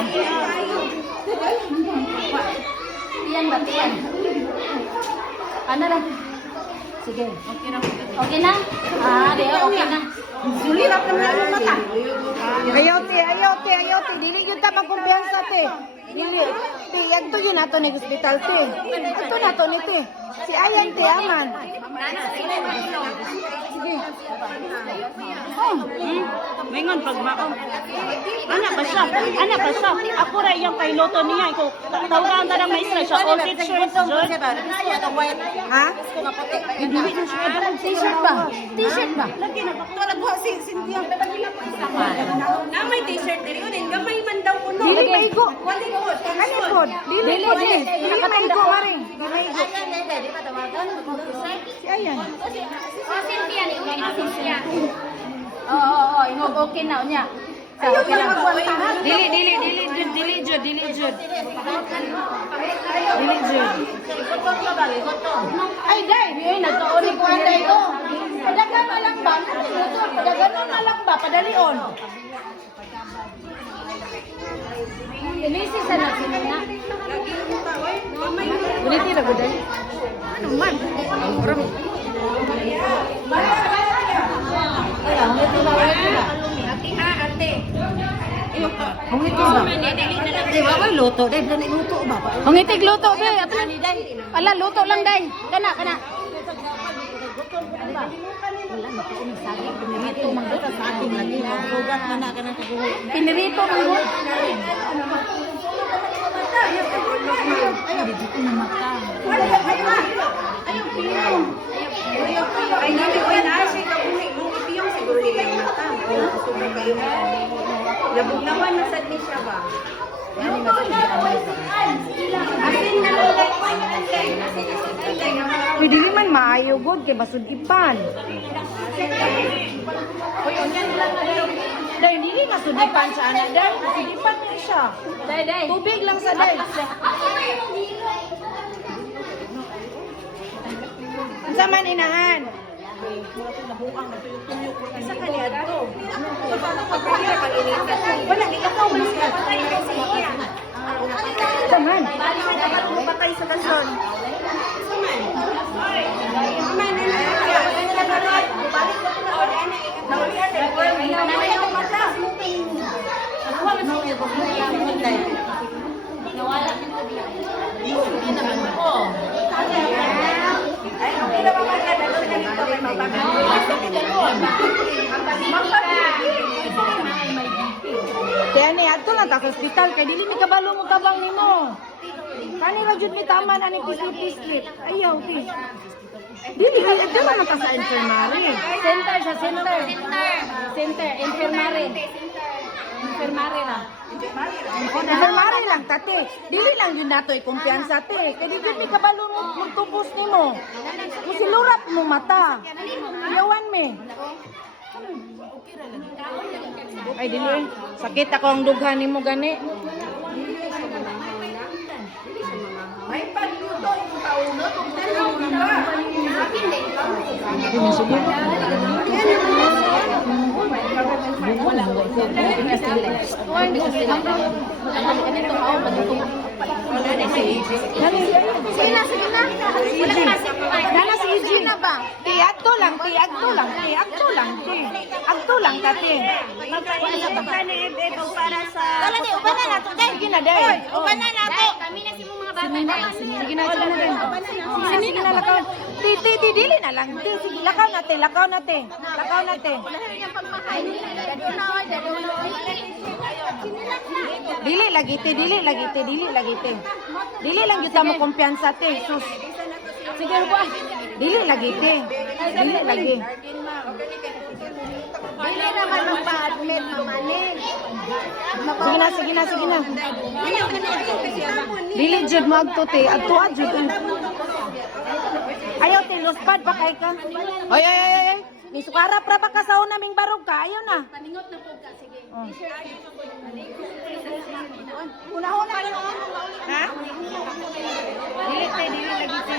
lang. Tiyan ba, tiyan? Ano lang? Sige. Okay na? Di, okay na. Sulirap naman ang mata. Ayaw, te. Dili yun ta magkumpiyansa, te. Dili. Te, ito yun nato ng hospital, te. Ito nato ni, te. Si Ayan, te, aman. Sige. Oh. Mingon pag maong. Ana pa siya. Ako ra yung kay loto niya. Iko tawagan ta ng maestra siya. All teachers, Jud. Ha? Dili na siya dalang t-shirt ba? T-shirt ba? Lagi na doktora buha si Cynthia. Na may t-shirt diri yun. Gamay man daw kuno. Dili maigo. Wali ko. Kani pod. Dili maigo, maring. Dili maigo. Si Ayan. Oo, okay na niya. Ayaw Okay na na. magwantahan. Dili Jud. Ay, day, yun, nagkauli ko ang day ko. Padagan na lang ba? Padagan na lang ba? Padalion. Inisi sa natin na. Ulitin na, guday. Ano man? Hungiti ba? Di ba may luto? Dahil na luto ba? Hungitig luto, day. Ala, luto lang, day. Kana. Pinirito manggota sa ating lagi. Hugat na ka ng kagulo. Pinirito ng mo. Ay, hindi ko na mata. Ay, hindi ko na siya kabuhi mo. Ipiyong siguro nila yung mata. Gusto mo kayo. Nabugnawan na sad ni siya ba? Asin na lang. Pwede man maayo god kay basud ipan. Dahil hindi masudipan sa anak dahil masudipan niya siya. Day. Tubig lang sa dahil. Ang saman inahan. Sa kanya to. Wala, ikaw man siya. Saman. Dapat mapatay sa gasyon. Kaya ni ato lang ta sa ospital kay dili mi kabalo mo tabang nimo. Kani ra jud mi taman ani pislip. Ayaw ti. Dili ato man ta sa infirmary. Center sa center. Infirmary. Infirmary na. Infirmary lang tate. Dili lang yun nato kumpiyansa te. Kay dili mi kabalo mo tubos nimo. Musilurat mo mata. Yawan mi. Ay dili sakit ako ang dughan nimo gani. May pagluto yung tauno, kung tanaw na ba? Nana si Eugene na ba? Agto lang. Agto lang kati. Para sa... Dala ni ubanan nato dai gina dai. Ubanan nato. Kami na si mga bata. Sige na Sige na lakaw. Ti dili na lang. Ti sige lakaw nate. Dili lagi te. Dili lang kita mo kumpiyansa te. Sus. Sige ba? Dili lagi te. Dili lagi. Dili naman magpa-admit mamani. Sige na. Dili jud mo agto te. Adto jud. Ayaw te lospad pa kay ka. Ay. Ni sukara pra pa ka sa naming barog ka. Ayaw na. Paningot na po ka. Sige. Una-una lang. Ha? Dili lagi te.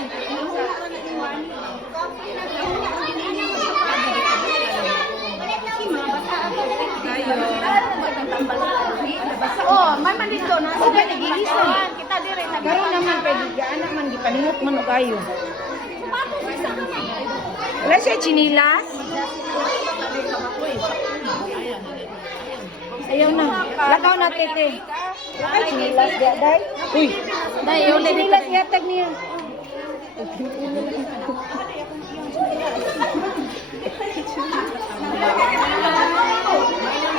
Oh, may man dito na. O gani gilista. Kita dire na. Karon naman pwede ana man gipaningot man og ayo. Wala siya chinilas. Ayaw na. Lakaw na tete. Ay, chinilas dia day. Uy, Dai, yo le chinilas yatag niya.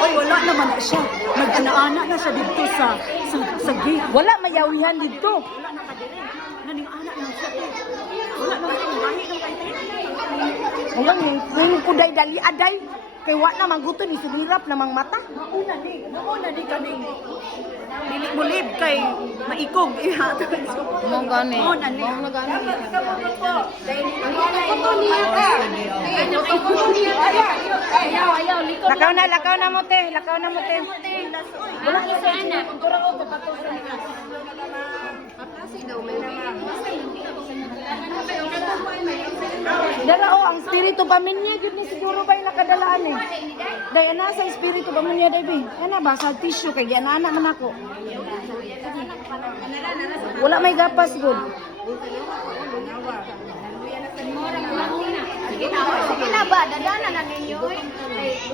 Oy, wala naman na siya. Nag-ana-ana na siya dito sa gate. Wala mayawihan dito. Wala na ka dire. Naning-ana na siya. Wala naman siya. Bahi ng kay Alam mo, ngayon ko day dali aday. Kay wa na mangguto ni sumirap namang mata. Mauna ni kami. Dili mo live kay maikog. Mo gani. Mauna ni. Mo gani. Ayaw, likod. Lakaw na mo te. Lakaw na mo te. Wala ko sa anak. Dala o, ang spirito paminya, yun ni siguro ba yung nakadalaan eh. Dahil ana sa spirito paminya, Debbie. Ano ba, sa tissue, kay ana man ako. Wala may gapas, good. Sige na ba? Dadana na ninyo.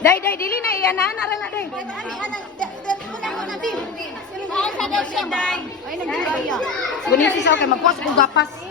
Day, dili na, iyan na rin na, day. Ay, nagdala. Gunit si Sao, kay magkuas kong gapas.